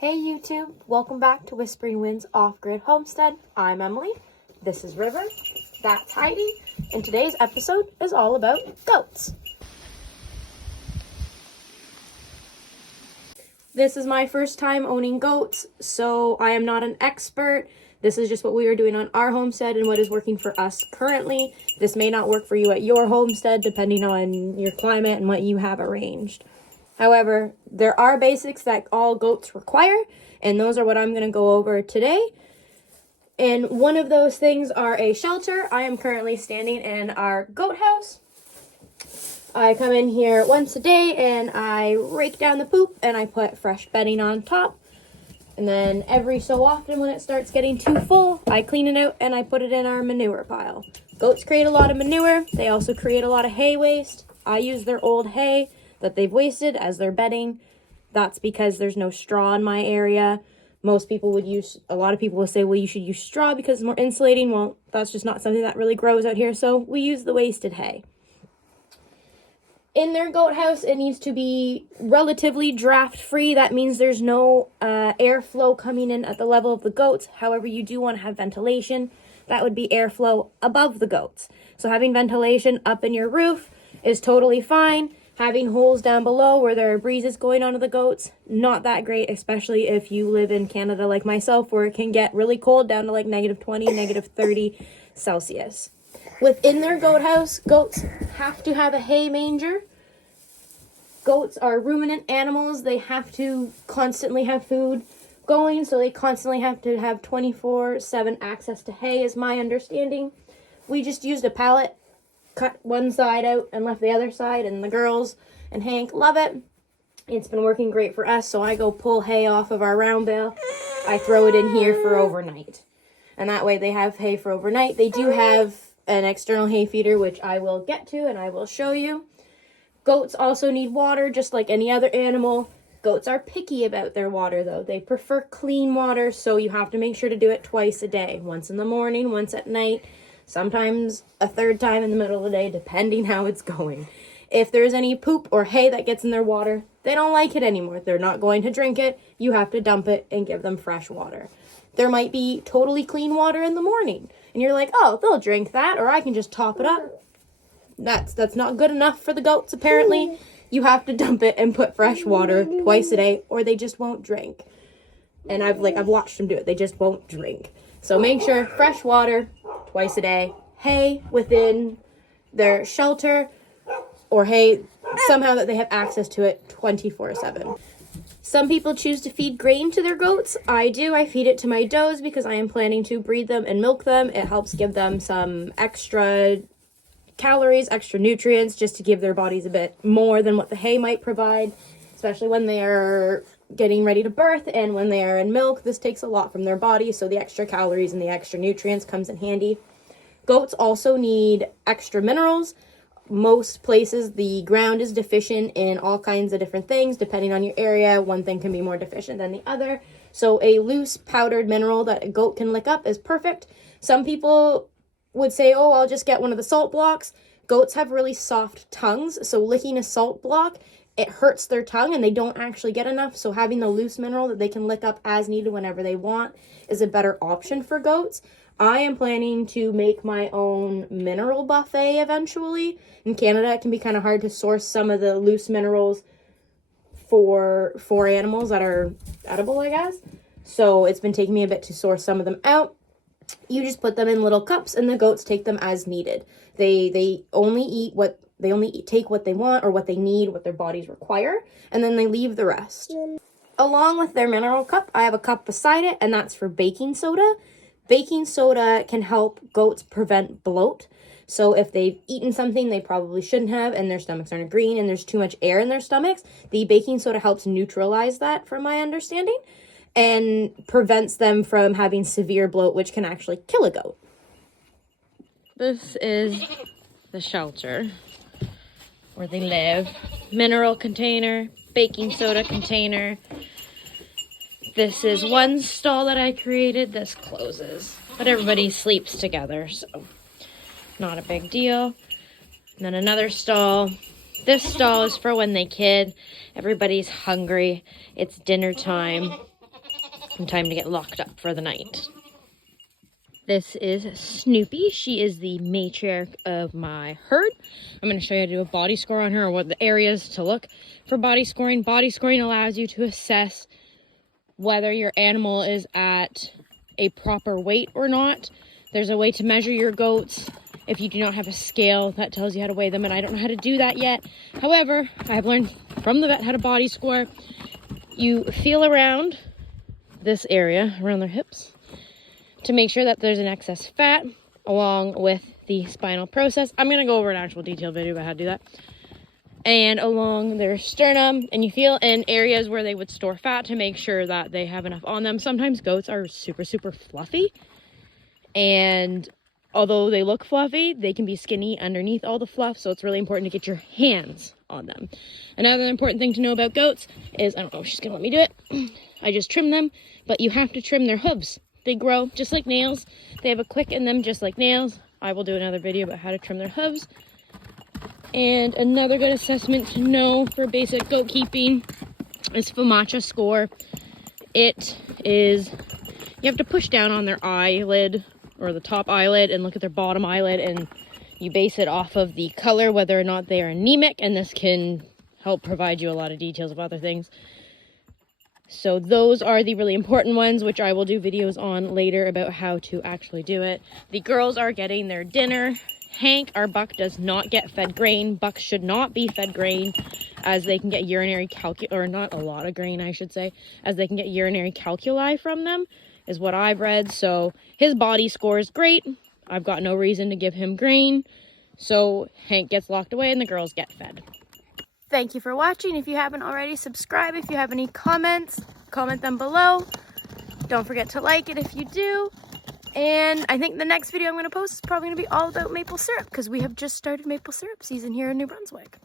Hey YouTube, welcome back to Whispering Winds Off-Grid Homestead. I'm Emily, this is River, that's Heidi, and today's episode is all about goats. This is my first time owning goats, so I am not an expert. This is just what we are doing on our homestead and what is working for us currently. This may not work for you at your homestead depending on your climate and what you have arranged. However, there are basics that all goats require, and those are what I'm going to go over today. And one of those things are a shelter. I am currently standing in our goat house. I come in here once a day and I rake down the poop and I put fresh bedding on top. And then every so often when it starts getting too full, I clean it out and I put it in our manure pile. Goats create a lot of manure. They also create a lot of hay waste. I use their old hay that they've wasted as their bedding. That's because there's no straw in my area. A lot of people will say, well, you should use straw because it's more insulating. Well, that's just not something that really grows out here, so we use the wasted hay. In their goat house, it needs to be relatively draft free. That means there's no airflow coming in at the level of the goats. However, you do want to have ventilation. That would be airflow above the goats. So having ventilation up in your roof is totally fine. Having holes down below where there are breezes going onto the goats, not that great, especially if you live in Canada like myself, where it can get really cold down to like -20, -30 Celsius. Within their goat house, goats have to have a hay manger. Goats are ruminant animals. They have to constantly have food going, so they constantly have to have 24/7 access to hay, is my understanding. We just used a pallet, cut one side out and left the other side, and the girls and Hank love it. It's been working great for us, so I go pull hay off of our round bale. I throw it in here for overnight, and that way they have hay for overnight. They do have an external hay feeder, which I will get to and I will show you. Goats also need water just like any other animal. Goats are picky about their water though. They prefer clean water, so you have to make sure to do it twice a day. Once in the morning, once at night. Sometimes a third time in the middle of the day, depending how it's going. If there's any poop or hay that gets in their water, they don't like it anymore. They're not going to drink it. You have to dump it and give them fresh water. There might be totally clean water in the morning, and you're like, oh, they'll drink that, or I can just top it up. That's not good enough for the goats, apparently. You have to dump it and put fresh water twice a day, or they just won't drink. And I've watched them do it. They just won't drink. So make sure fresh water twice a day, hay within their shelter, or hay somehow that they have access to it 24/7. Some people choose to feed grain to their goats. I do. I feed it to my does because I am planning to breed them and milk them. It helps give them some extra calories, extra nutrients, just to give their bodies a bit more than what the hay might provide, especially when they are getting ready to birth and when they are in milk. This takes a lot from their body, so the extra calories and the extra nutrients comes in handy. Goats also need extra minerals. Most places the ground is deficient in all kinds of different things. Depending on your area, one thing can be more deficient than the other. So a loose powdered mineral that a goat can lick up is perfect. Some people would say, oh, I'll just get one of the salt blocks. Goats have really soft tongues, so licking a salt block, it hurts their tongue and they don't actually get enough. So having the loose mineral that they can lick up as needed whenever they want is a better option for goats. I am planning to make my own mineral buffet eventually. In Canada, it can be kind of hard to source some of the loose minerals for animals that are edible, I guess. So it's been taking me a bit to source some of them out. You just put them in little cups and the goats take them as needed. They only take what they want or what they need, what their bodies require, and then they leave the rest. Along with their mineral cup, I have a cup beside it, and that's for baking soda. Baking soda can help goats prevent bloat. So if they've eaten something they probably shouldn't have and their stomachs aren't green and there's too much air in their stomachs, the baking soda helps neutralize that, from my understanding, and prevents them from having severe bloat, which can actually kill a goat. This is the shelter where they live. Mineral container, baking soda container. This is one stall that I created. This closes, but everybody sleeps together, so not a big deal. And then another stall. This stall is for when they kid. Everybody's hungry. It's dinner time. and time to get locked up for the night. This is Snoopy. She is the matriarch of my herd. I'm going to show you how to do a body score on her, or what the areas to look for body scoring. Body scoring allows you to assess whether your animal is at a proper weight or not. There's a way to measure your goats. If you do not have a scale, that tells you how to weigh them, and I don't know how to do that yet. However, I have learned from the vet how to body score. You feel around this area, around their hips, to make sure that there's an excess fat along with the spinal process. I'm going to go over an actual detailed video about how to do that. And along their sternum, and you feel in areas where they would store fat to make sure that they have enough on them. Sometimes goats are super, super fluffy, and although they look fluffy, they can be skinny underneath all the fluff, so it's really important to get your hands on them. Another important thing to know about goats is, I don't know if she's going to let me do it, I just trim them, but you have to trim their hooves. They grow just like nails. They have a click in them just like nails. I will do another video about how to trim their hooves. And another good assessment to know for basic goat keeping is FOMACHA score. It is, you have to push down on their eyelid, or the top eyelid, and look at their bottom eyelid, and you base it off of the color, whether or not they are anemic, and this can help provide you a lot of details of other things. So those are the really important ones, which I will do videos on later about how to actually do it. The girls are getting their dinner. Hank, our buck, does not get fed grain. Bucks should not be fed grain, as they can get urinary calculi, or not a lot of grain, I should say, as they can get urinary calculi from them, is what I've read. So his body score is great. I've got no reason to give him grain. So Hank gets locked away and the girls get fed. Thank you for watching. If you haven't already, subscribe. If you have any comments, comment them below. Don't forget to like it if you do. And I think the next video I'm going to post is probably going to be all about maple syrup, because we have just started maple syrup season here in New Brunswick.